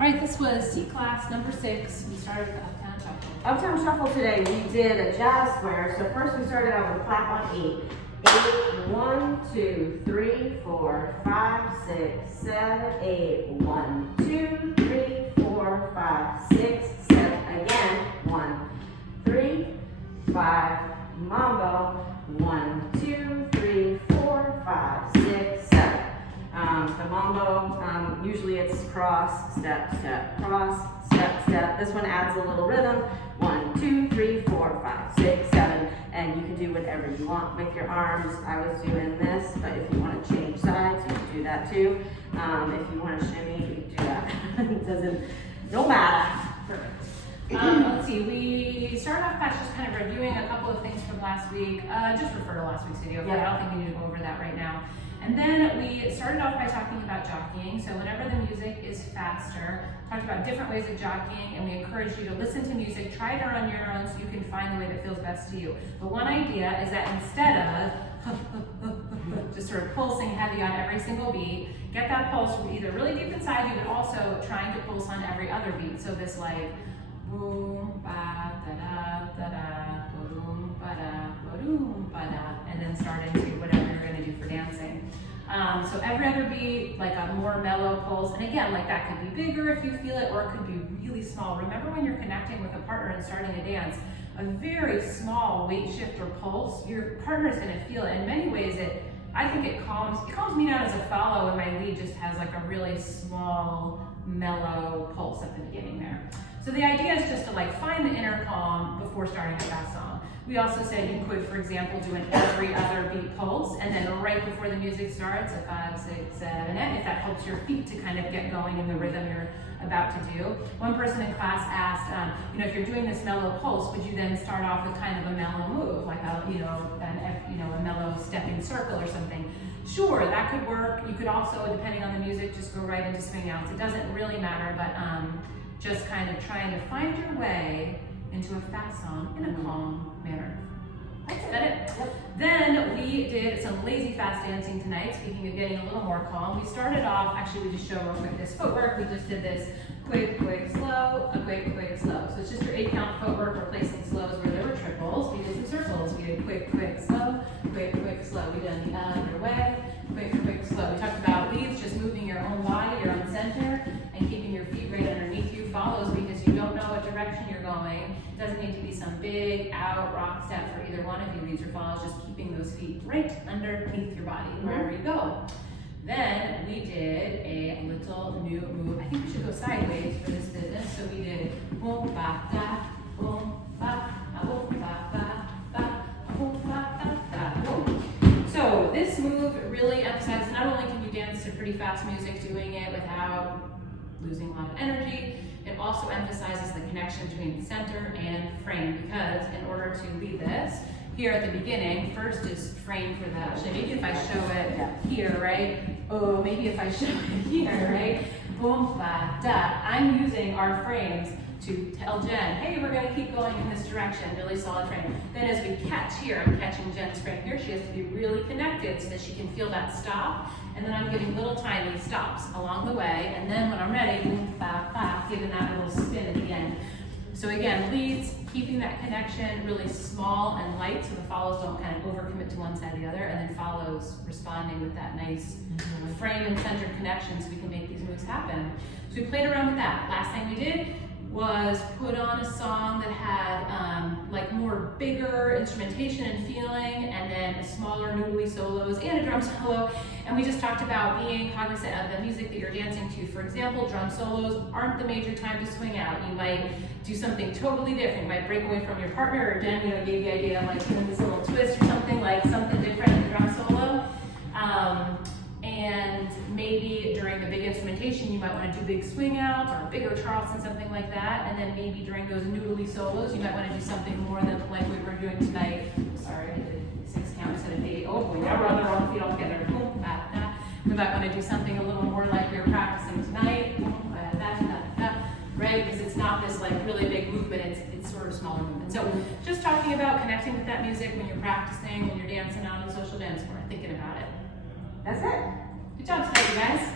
All right, this was C class number 6. We started with Uptown Shuffle. Uptown Shuffle today, we did a jazz square. So first we started out with a clap on 8. 8, 1, 2, 3, 4, 5, 6, 7, 8. 1, 2, 3, 4, 5, 6, 7. Again, 1, 3, 5. Mambo. 1, 2, 3, 4, 5, 6, 7. The mambo, usually it's cross, step, step, cross, step, step. This one adds a little rhythm. 1, 2, 3, 4, 5, 6, 7. And you can do whatever you want with your arms. I was doing this, but if you want to change sides, you can do that too. If you want to shimmy, you can do that. It no matter. Perfect. Let's see, we started off by just kind of reviewing a couple of things from last week. Just refer to last week's video, but I don't think we need to go over that right now. And then we started off by talking about jockeying. So whenever the music is faster, talked about different ways of jockeying, and we encourage you to listen to music, try it on your own so you can find the way that feels best to you. But one idea is that instead of just sort of pulsing heavy on every single beat, get that pulse from either really deep inside you, but also trying to pulse on every other beat. So this like boom, ba, da, da, da, da, boom, ba, da, boom, ba, da, and then start into whatever you're going to do for dancing. So every other beat, like a more mellow pulse, and again, like that could be bigger if you feel it, or it could be really small. Remember when you're connecting with a partner and starting a dance, a very small weight shift or pulse, your partner is going to feel it. In many ways, I think it calms me down as a follow when my lead just has like a really small, mellow pulse at the beginning there. So the idea is just to like find the inner calm before starting a fast song. We also said you could, for example, do an every other beat pulse, and then right before the music starts, a 5, 6, 7, 8, if that helps your feet to kind of get going in the rhythm you're about to do. One person in class asked, if you're doing this mellow pulse, would you then start off with kind of a mellow move, like a mellow stepping circle or something? Sure, that could work. You could also, depending on the music, just go right into swing outs. It doesn't really matter, but just kind of trying to find your way into a fast song in a calm manner. That's it. Yep. Then we did some lazy fast dancing tonight, speaking of getting a little more calm. We started off, actually we just show real quick this footwork. We just did this quick, quick, slow, a quick, quick, slow. So it's just your 8-count footwork replacing slows where there were triples. We did some circles. We did quick, quick, slow, quick, quick, slow. We did the other way, quick, quick, slow. We talked about leads, just moving your own body, your own center, and keeping your feet right underneath you. Follows because you don't know what direction you're going. It doesn't need to be some big out rock step for either one of you. Leads or follows, just keeping those feet right underneath your body wherever you go. Then we did a little new move. I think we should go sideways for this business. So we did boom ba da, boom ba, boom ba ba ba, boom ba da da, boom. So this move really emphasizes not only can you dance to pretty fast music doing it without losing a lot of energy, it also emphasizes the connection between center and frame, because in order to lead this, here at the beginning, first is frame for that. Actually, maybe if I show it here, right? Oh, maybe if I show it here, right? Boom, ba, da. I'm using our frames to tell Jen, hey, we're gonna keep going in this direction, really solid frame. Then as we catch here, I'm catching Jen's frame here, she has to be really connected so that she can feel that stop. And then I'm giving little tiny stops along the way. And then when I'm ready, boom, ba, ba, giving that little spin at the end. So again, leads, keeping that connection really small and light so the follows don't kind of overcommit to one side or the other, and then follows responding with that nice frame and centered connection so we can make these moves happen. So we played around with that. Last thing we did was put on a song that had like more bigger instrumentation and feeling, and then smaller noodly solos and a drum solo. And we just talked about being cognizant of the music that you're dancing to. For example, drum solos aren't the major time to swing out. You might do something totally different. You might break away from your partner, or Jen, gave the idea of like doing this little twist or something, like something different in the drum solo. And maybe during the big instrumentation, you might want to do big swing outs or a bigger Charleston, something like that. And then maybe during those noodly solos, you might want to do something more than like we were doing tonight. Sorry, I did 6 count instead of 8. Oh boy, now we're on the wrong feet altogether. Boom, ba, da. We might want to do something a little more like we were practicing tonight. Boom, ba, da, da, da. Right? Because it's not this like really big movement, it's sort of smaller movement. So just talking about connecting with that music when you're practicing, when you're dancing out on the social dance floor, thinking about it. That's it. Good job today, you guys.